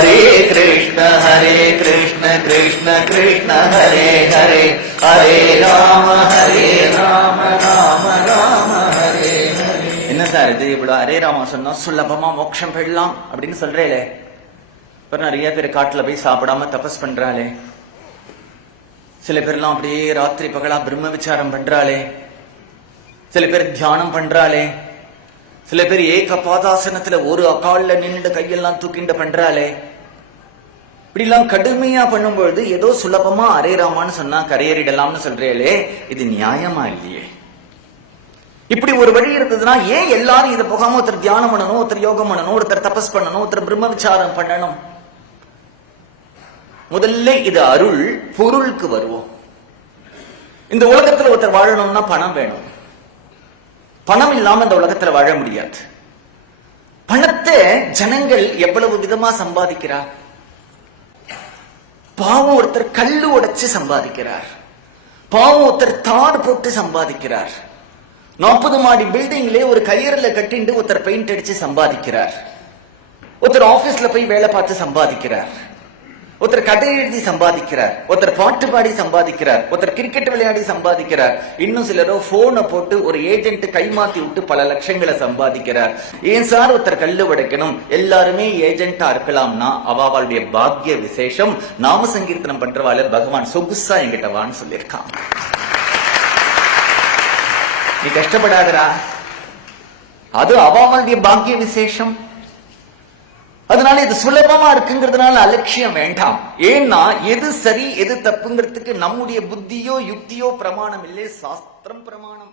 ஹரே கிருஷ்ண கிருஷ்ண கிருஷ்ண ஹரே ஹரே, ஹரே ராம ராம ராம ஹரே ஹரே. என்ன சார் இது இவ்வளவு ஹரே ராமா சொன்னா சுலபமா மோட்சம் பெறலாம் அப்படின்னு சொல்றேலே. இப்ப நிறைய பேர் காட்டுல போய் சாப்பிடாம தபஸ் பண்றாளே, சில பேர்லாம் அப்படியே ராத்திரி பகலா பிரம்ம விசாரம் பண்றாளே, சில பேர் தியானம் பண்றாளே, சில பேர் ஏக பாதாசனத்துல ஒரு அக்கால்ல நின்று கையெல்லாம் தூக்கிண்டு பண்றாளே. இப்படி எல்லாம் கடுமையா பண்ணும்பொழுது ஏதோ சுலபமா ஹரே ராமான்னு சொன்னா கரையேறிடலாம்னு சொல்றேலே, இது நியாயமா இல்லையே? இப்படி ஒரு வழி இருந்ததுன்னா ஏன் எல்லாரும் இதை போகாம ஒருத்தர் தியானம் பண்ணணும், ஒருத்தர் யோகம் பண்ணணும், ஒருத்தர் தபஸ் பண்ணணும், ஒருத்தர் பிரம்ம விசாரம் பண்ணணும்? முதல்ல இது அருள், பொருளுக்கு வருவோம். இந்த உலகத்துல ஒருத்தர் வாழணும்னா பணம் வேணும். பணம் இல்லாம இந்த உலகத்துல வாழ முடியாது. பணத்தை ஜனங்கள் எவ்வளவு விதமா சம்பாதிக்கிறார். பாவம் ஒருத்தர் கல்லு உடைச்சு சம்பாதிக்கிறார், பாவம் ஒருத்தர் தார் போட்டு சம்பாதிக்கிறார், 40 மாடி பில்டிங்ல ஒரு கயிறுல கட்டிண்டு ஒருத்தர் பெயிண்ட் அடிச்சு சம்பாதிக்கிறார், ஒருத்தர் ஆபீஸ்ல போய் வேலை பார்த்து சம்பாதிக்கிறார், ஒருத்தர் கதை எழுதி சம்பாதிக்கிறார், ஒருத்தர் பாட்டு பாடி சம்பாதிக்கிறார், ஒருத்தர் கிரிக்கெட் விளையாடி சம்பாதிக்கிறார், இன்னும் சிலரோ போனை போட்டு ஒரு ஏஜென்ட் கைமாத்தி விட்டு பல லட்சங்களை சம்பாதிக்கிறார். ஏன் சார் ஒருத்தர் கல்லு உடைக்கணும்? எல்லாருமே ஏஜென்டா இருக்கலாம்னா அவளுடைய பாக்கிய விசேஷம். நாம சங்கீர்த்தனம் பண்றவாள் பகவான் சொகுசா என்கிட்ட வான்னு சொல்லியிருக்கான். நீ கஷ்டப்படாதரா, அது அவளுடைய பாக்கிய விசேஷம். அதனால இது சுலபமா இருக்குங்கிறதுனால அலட்சியம் வேண்டாம். ஏன்னா எது சரி எது தப்புங்கிறதுக்கு நம்முடைய புத்தியோ யுக்தியோ பிரமாணம் இல்லை, சாஸ்திரம் பிரமாணம்.